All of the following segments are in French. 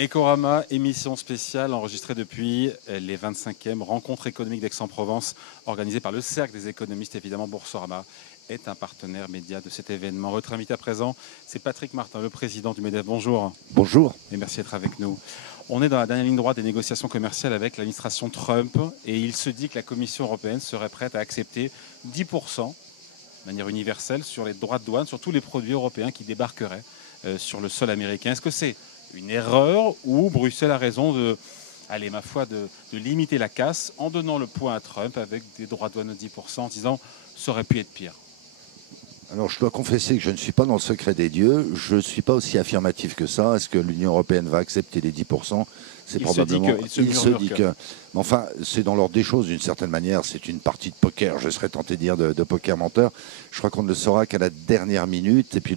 Ecorama, émission spéciale enregistrée depuis les 25e rencontres économiques d'Aix-en-Provence, organisées par le Cercle des économistes. Évidemment, Boursorama est un partenaire média de cet événement. Votre invité à présent, c'est Patrick Martin, le président du MEDEF. Bonjour. Bonjour. Et merci d'être avec nous. On est dans la dernière ligne droite des négociations commerciales avec l'administration Trump et il se dit que la Commission européenne serait prête à accepter 10% de manière universelle sur les droits de douane, sur tous les produits européens qui débarqueraient sur le sol américain. Est-ce que c'est une erreur ou Bruxelles a raison de limiter la casse en donnant le point à Trump avec des droits de douane de 10% en disant ça aurait pu être pire? Alors, je dois confesser que je ne suis pas dans le secret des dieux. Je ne suis pas aussi affirmatif que ça. Est-ce que l'Union européenne va accepter les 10%? C'est probablement... Il se dit que... Mais enfin, c'est dans l'ordre des choses, d'une certaine manière. C'est une partie de poker, je serais tenté de dire, de poker menteur. Je crois qu'on ne le saura qu'à la dernière minute. Et puis,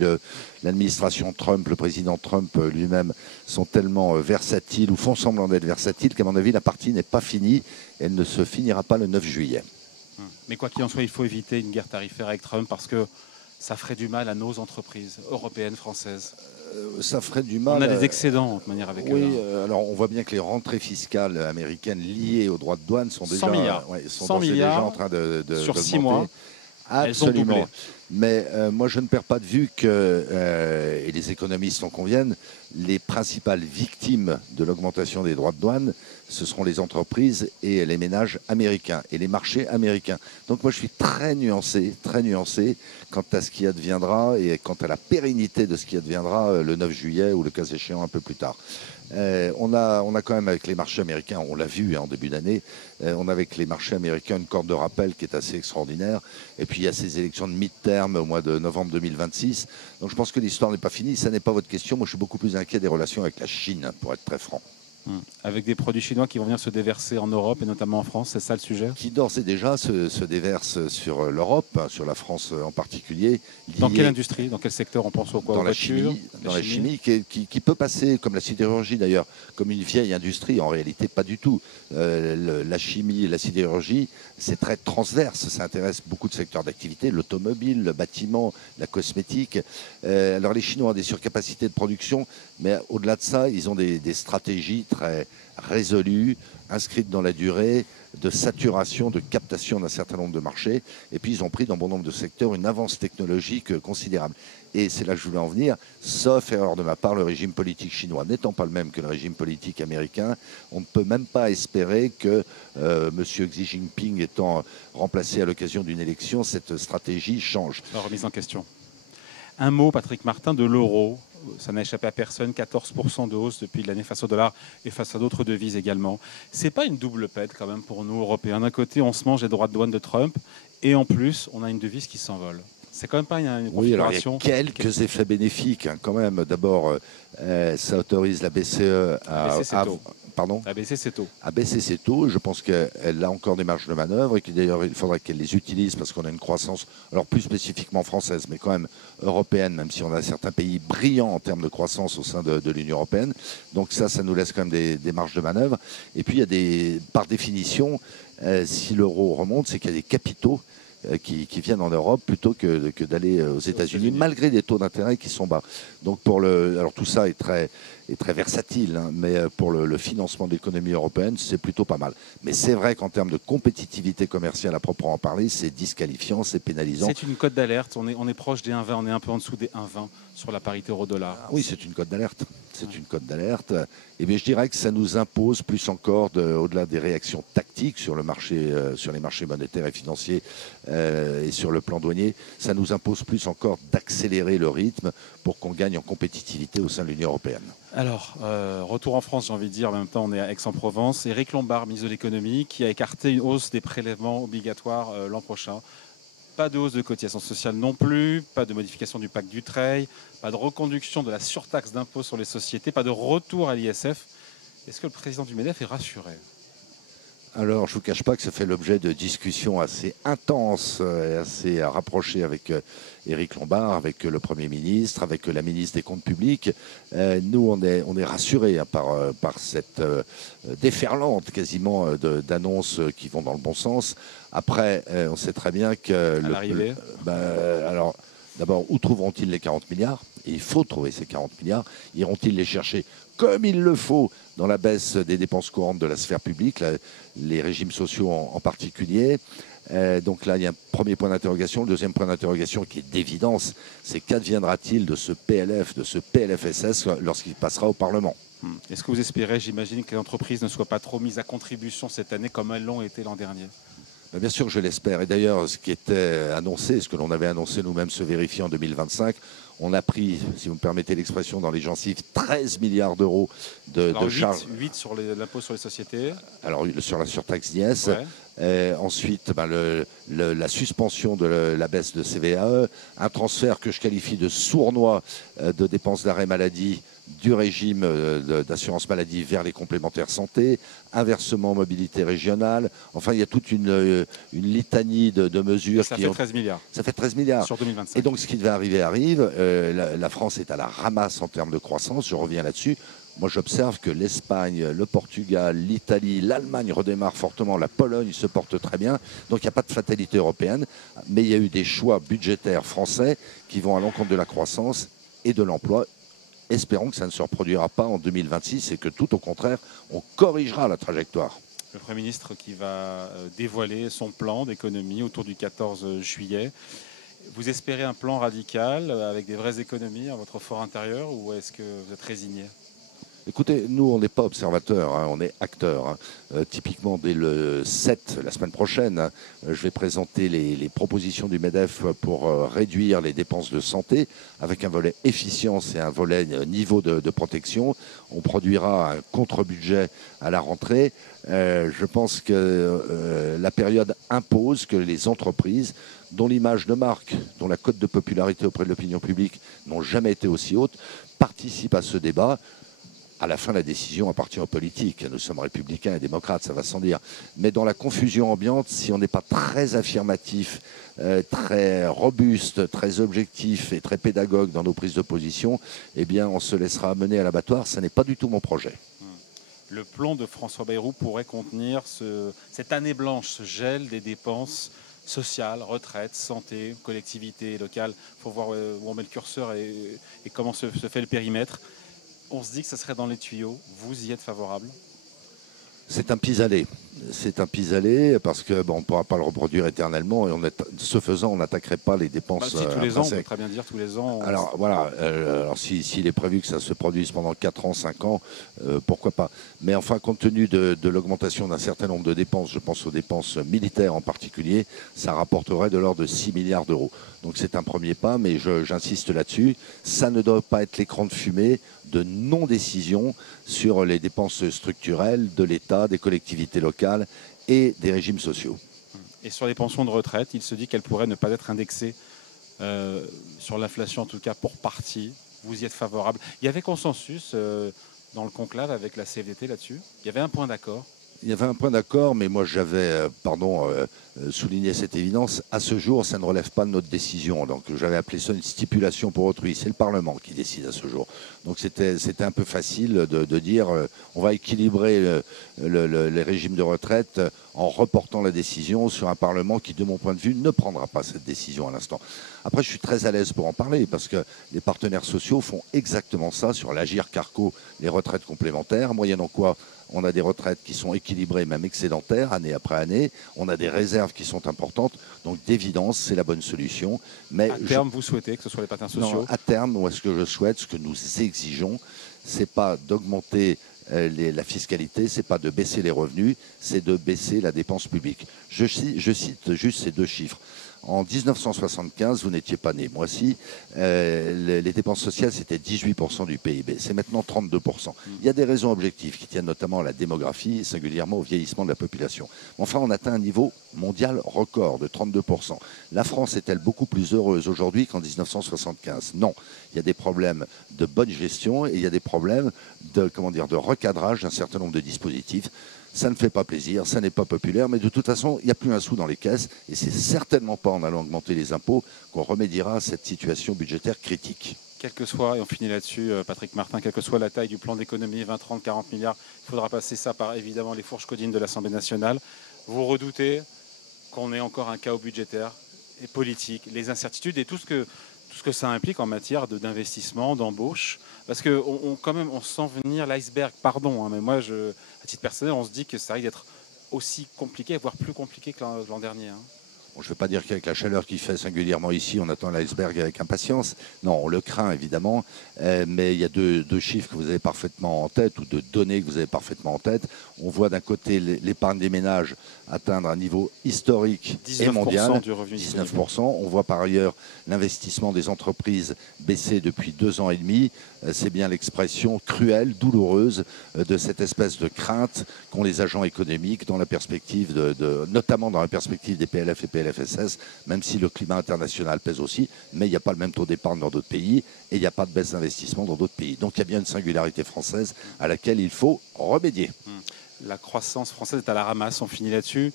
l'administration Trump, le président Trump lui-même, sont tellement versatiles ou font semblant d'être versatiles qu'à mon avis, la partie n'est pas finie. Elle ne se finira pas le 9 juillet. Mais quoi qu'il en soit, il faut éviter une guerre tarifaire avec Trump parce que ça ferait du mal à nos entreprises européennes, françaises. Ça ferait du mal. On a des excédents de manière avec eux. Oui, alors on voit bien que les rentrées fiscales américaines liées aux droits de douane sont déjà, 100 milliards. sont 100 milliards déjà en train de sur 6 mois. Absolument. Elles ont doublé. Mais moi, je ne perds pas de vue que, et les économistes en conviennent, les principales victimes de l'augmentation des droits de douane, ce seront les entreprises et les ménages américains et les marchés américains. Donc moi, je suis très nuancé quant à ce qui adviendra et quant à la pérennité de ce qui adviendra le 9 juillet ou le cas échéant un peu plus tard. On a quand même avec les marchés américains, on l'a vu en début d'année, on a avec les marchés américains une corde de rappel qui est assez extraordinaire. Et puis il y a ces élections de mi-terme au mois de novembre 2026. Donc je pense que l'histoire n'est pas finie. Ça n'est pas votre question. Moi je suis beaucoup plus inquiet des relations avec la Chine, pour être très franc. Avec des produits chinois qui vont venir se déverser en Europe et notamment en France, c'est ça le sujet? Qui d'ores et déjà se déversent sur l'Europe, sur la France en particulier. Dans quelle industrie? Dans quel secteur? On pense au quoi? Dans la chimie, qui peut passer, comme la sidérurgie d'ailleurs, comme une vieille industrie. En réalité, pas du tout. La chimie et la sidérurgie, c'est très transverse. Ça intéresse beaucoup de secteurs d'activité, l'automobile, le bâtiment, la cosmétique. Alors les Chinois ont des surcapacités de production, mais au-delà de ça, ils ont des stratégies très résolues, inscrites dans la durée, de saturation, de captation d'un certain nombre de marchés. Et puis, ils ont pris dans bon nombre de secteurs une avance technologique considérable. Et c'est là que je voulais en venir. Sauf erreur de ma part, le régime politique chinois n'étant pas le même que le régime politique américain, on ne peut même pas espérer que M. Xi Jinping étant remplacé à l'occasion d'une élection, cette stratégie change. La remise en question. Un mot, Patrick Martin, de l'euro. Ça n'a échappé à personne, 14% de hausse depuis l'année face au dollar et face à d'autres devises également. C'est pas une double peine quand même pour nous, Européens. D'un côté, on se mange les droits de douane de Trump et en plus, on a une devise qui s'envole. C'est quand même pas une configuration... Oui, alors il y a quelques effets bénéfiques quand même. D'abord, ça autorise la BCE à baisser ses taux. À baisser ses taux. Je pense qu'elle a encore des marges de manœuvre et que d'ailleurs il faudra qu'elle les utilise parce qu'on a une croissance, alors plus spécifiquement française, mais quand même européenne, même si on a certains pays brillants en termes de croissance au sein de l'Union européenne. Donc ça nous laisse quand même des marges de manœuvre. Et puis il y a par définition, si l'euro remonte, c'est qu'il y a des capitaux qui viennent en Europe plutôt que d'aller aux États-Unis, malgré des taux d'intérêt qui sont bas. Donc alors tout ça est très versatile, hein, mais pour le financement de l'économie européenne, c'est plutôt pas mal. Mais c'est vrai qu'en termes de compétitivité commerciale à proprement parler, c'est disqualifiant, c'est pénalisant. C'est une cote d'alerte. On est proche des 1,20, on est un peu en dessous des 1,20 sur la parité euro-dollar. Oui, c'est une cote d'alerte. C'est une cote d'alerte. Et bien, je dirais que ça nous impose plus encore, au-delà des réactions tactiques sur le marché, sur les marchés monétaires et financiers et sur le plan douanier, ça nous impose plus encore d'accélérer le rythme pour qu'on gagne en compétitivité au sein de l'Union européenne. Alors, retour en France, j'ai envie de dire, en même temps on est à Aix-en-Provence. Éric Lombard, ministre de l'économie, qui a écarté une hausse des prélèvements obligatoires l'an prochain. Pas de hausse de cotisation sociale non plus, pas de modification du pacte Dutreil, pas de reconduction de la surtaxe d'impôt sur les sociétés, pas de retour à l'ISF. Est-ce que le président du MEDEF est rassuré ? Alors, je ne vous cache pas que ça fait l'objet de discussions assez intenses et assez rapprochées avec Éric Lombard, avec le Premier ministre, avec la ministre des Comptes publics. Nous, on est rassurés par cette déferlante quasiment d'annonces qui vont dans le bon sens. Après, on sait très bien que... À l'arrivée alors, d'abord, où trouveront-ils les 40 milliards ? Et il faut trouver ces 40 milliards. Iront-ils les chercher comme il le faut dans la baisse des dépenses courantes de la sphère publique, les régimes sociaux en particulier? Donc là, il y a un premier point d'interrogation. Le deuxième point d'interrogation qui est d'évidence, c'est qu'adviendra-t-il de ce PLF, de ce PLFSS lorsqu'il passera au Parlement? Est-ce que vous espérez, j'imagine, que les entreprises ne soient pas trop mises à contribution cette année comme elles l'ont été l'an dernier? Bien sûr que je l'espère. Et d'ailleurs, ce qui était annoncé, ce que l'on avait annoncé nous-mêmes se vérifie en 2025. On a pris, si vous me permettez l'expression, dans les gencives, 13 milliards d'euros de charges. 8 sur l'impôt sur les sociétés. Alors, sur la surtaxe d'IS. Ouais. Ensuite, la suspension de la baisse de CVAE. Un transfert que je qualifie de sournois de dépenses d'arrêt maladie du régime d'assurance maladie vers les complémentaires santé, inversement mobilité régionale. Enfin, il y a toute une litanie de mesures. Ça fait 13 milliards. Ça fait 13 milliards. Sur 2025. Et donc, ce qui devait arriver arrive. La France est à la ramasse en termes de croissance. Je reviens là-dessus. Moi, j'observe que l'Espagne, le Portugal, l'Italie, l'Allemagne redémarrent fortement. La Pologne se porte très bien. Donc, il n'y a pas de fatalité européenne. Mais il y a eu des choix budgétaires français qui vont à l'encontre de la croissance et de l'emploi. Espérons que ça ne se reproduira pas en 2026 et que tout au contraire, on corrigera la trajectoire. Le Premier ministre qui va dévoiler son plan d'économie autour du 14 juillet. Vous espérez un plan radical avec des vraies économies à votre fort intérieur ou est-ce que vous êtes résigné? Écoutez, nous, on n'est pas observateurs, hein, on est acteurs. Hein. Typiquement, dès le 7, la semaine prochaine, hein, je vais présenter les propositions du MEDEF pour réduire les dépenses de santé avec un volet efficience et un volet niveau de protection. On produira un contre-budget à la rentrée. Je pense que la période impose que les entreprises dont l'image de marque, dont la cote de popularité auprès de l'opinion publique n'ont jamais été aussi hautes, participent à ce débat. À la fin, la décision appartient aux politiques. Nous sommes républicains et démocrates, ça va sans dire. Mais dans la confusion ambiante, si on n'est pas très affirmatif, très robuste, très objectif et très pédagogue dans nos prises de position, eh bien, on se laissera mener à l'abattoir. Ce n'est pas du tout mon projet. Le plan de François Bayrou pourrait contenir cette année blanche, ce gel des dépenses sociales, retraite, santé, collectivités locales. Il faut voir où on met le curseur et comment se fait le périmètre. On se dit que ça serait dans les tuyaux. Vous y êtes favorable? C'est un pis-aller. C'est un pis-aller parce que on ne pourra pas le reproduire éternellement et ce faisant, on n'attaquerait pas les dépenses. Si tous les ans, on peut très bien dire tous les ans. Alors voilà, alors s'il est prévu que ça se produise pendant 4 ans, 5 ans, pourquoi pas. Mais enfin, compte tenu de l'augmentation d'un certain nombre de dépenses, je pense aux dépenses militaires en particulier, ça rapporterait de l'ordre de 6 milliards d'euros. Donc c'est un premier pas, mais j'insiste là-dessus. Ça ne doit pas être l'écran de fumée de non-décision sur les dépenses structurelles de l'État, des collectivités locales et des régimes sociaux. Et sur les pensions de retraite, il se dit qu'elles pourraient ne pas être indexées sur l'inflation, en tout cas pour partie. Vous y êtes favorable? Il y avait consensus dans le conclave avec la CFDT là-dessus? Il y avait un point d'accord? Il y avait un point d'accord, mais moi j'avais, souligné cette évidence. À ce jour, ça ne relève pas de notre décision. Donc j'avais appelé ça une stipulation pour autrui. C'est le Parlement qui décide à ce jour. Donc c'était un peu facile de dire on va équilibrer les régimes de retraite en reportant la décision sur un Parlement qui, de mon point de vue, ne prendra pas cette décision à l'instant. Après, je suis très à l'aise pour en parler parce que les partenaires sociaux font exactement ça sur l'Agirc-Arrco, les retraites complémentaires, moyennant quoi on a des retraites qui sont équilibrées, même excédentaires, année après année. On a des réserves qui sont importantes. Donc, d'évidence, c'est la bonne solution. Mais à terme, vous souhaitez que ce soit les partenaires sociaux? Non, à terme, moi, ce que je souhaite, ce que nous exigeons, c'est pas d'augmenter la fiscalité, c'est pas de baisser les revenus, c'est de baisser la dépense publique. Je cite juste ces deux chiffres. En 1975, vous n'étiez pas né, moi si, les dépenses sociales, c'était 18% du PIB. C'est maintenant 32%. Il y a des raisons objectives qui tiennent notamment à la démographie et singulièrement au vieillissement de la population. Enfin, on atteint un niveau mondial record de 32%. La France est-elle beaucoup plus heureuse aujourd'hui qu'en 1975? Non. Il y a des problèmes de bonne gestion et il y a des problèmes de recadrage d'un certain nombre de dispositifs. Ça ne fait pas plaisir, ça n'est pas populaire, mais de toute façon, il n'y a plus un sou dans les caisses et c'est certainement pas en allant augmenter les impôts qu'on remédiera à cette situation budgétaire critique. Quel que soit, et on finit là-dessus, Patrick Martin, quelle que soit la taille du plan d'économie, 20, 30, 40 milliards, il faudra passer ça par évidemment les fourches codines de l'Assemblée nationale. Vous redoutez qu'on ait encore un chaos budgétaire et politique, les incertitudes et tout tout ce que ça implique en matière d'investissement, d'embauche. Parce qu'on quand même, on sent venir l'iceberg, pardon, hein, mais moi, à titre personnel, on se dit que ça risque d'être aussi compliqué, voire plus compliqué que l'an dernier. Hein. Bon, je ne veux pas dire qu'avec la chaleur qu'il fait singulièrement ici, on attend l'iceberg avec impatience. Non, on le craint évidemment, mais il y a deux chiffres que vous avez parfaitement en tête, ou deux données que vous avez parfaitement en tête. On voit d'un côté l'épargne des ménages atteindre un niveau historique et mondial, du revenu 19%. On voit par ailleurs l'investissement des entreprises baisser depuis 2 ans et demi. C'est bien l'expression cruelle, douloureuse de cette espèce de crainte qu'ont les agents économiques dans la perspective notamment dans la perspective des PLF et PLFSS, même si le climat international pèse aussi, mais il n'y a pas le même taux d'épargne dans d'autres pays et il n'y a pas de baisse d'investissement dans d'autres pays. Donc il y a bien une singularité française à laquelle il faut remédier. La croissance française est à la ramasse, on finit là-dessus.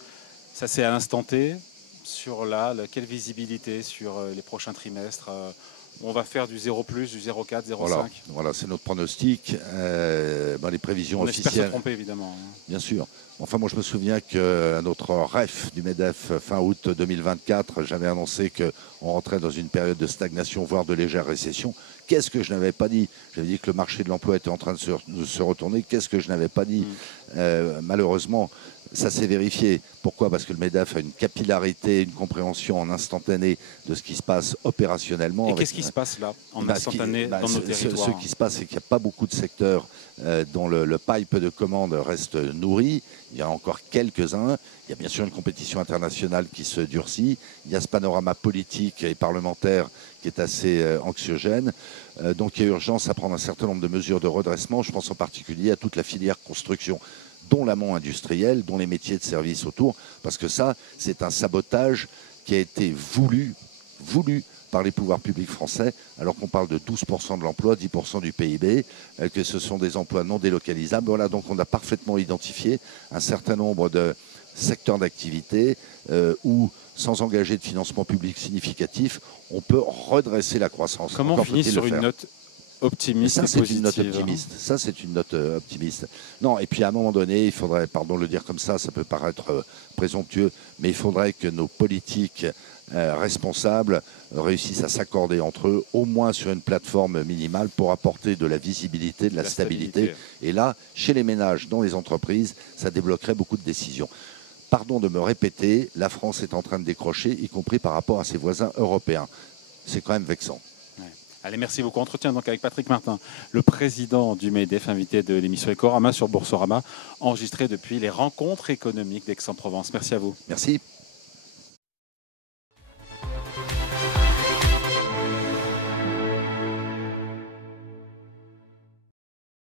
Ça c'est à l'instant T. Sur quelle visibilité sur les prochains trimestres on va faire du 0+, du 0,4, 0,5. Voilà, c'est notre pronostic. Les prévisions officielles. On espère se tromper, évidemment. Bien sûr. Enfin, moi, je me souviens qu'à notre REF du MEDEF, fin août 2024, j'avais annoncé qu'on rentrait dans une période de stagnation, voire de légère récession. Qu'est-ce que je n'avais pas dit? J'avais dit que le marché de l'emploi était en train de se retourner. Qu'est-ce que je n'avais pas dit? Malheureusement, ça s'est vérifié. Pourquoi? Parce que le MEDEF a une capillarité, une compréhension en instantané de ce qui se passe opérationnellement. Et qu'est-ce qui se passe là, en instantané, dans nos territoires? Ce qui se passe, c'est qu'il n'y a pas beaucoup de secteurs dont le pipe de commande reste nourri. Il y a encore quelques-uns. Il y a bien sûr une compétition internationale qui se durcit. Il y a ce panorama politique et parlementaire qui est assez anxiogène. Donc il y a urgence à prendre un certain nombre de mesures de redressement. Je pense en particulier à toute la filière construction, dont l'amont industriel, dont les métiers de service autour, parce que ça, c'est un sabotage qui a été voulu par les pouvoirs publics français, alors qu'on parle de 12% de l'emploi, 10% du PIB, que ce sont des emplois non délocalisables. Voilà, donc on a parfaitement identifié un certain nombre de secteurs d'activité où, sans engager de financement public significatif, on peut redresser la croissance. Comment on finit sur une note optimiste? Ça, c'est une note optimiste. Ça, c'est une note optimiste. Non, et puis à un moment donné, il faudrait, pardon de le dire comme ça peut paraître présomptueux, mais il faudrait que nos politiques responsables réussissent à s'accorder entre eux, au moins sur une plateforme minimale, pour apporter de la visibilité, de la stabilité. Et là, chez les ménages, dans les entreprises, ça débloquerait beaucoup de décisions. Pardon de me répéter, la France est en train de décrocher, y compris par rapport à ses voisins européens. C'est quand même vexant. Allez, merci beaucoup. Entretien donc avec Patrick Martin, le président du MEDEF, invité de l'émission Ecorama sur Boursorama, enregistré depuis les rencontres économiques d'Aix-en-Provence. Merci à vous. Merci.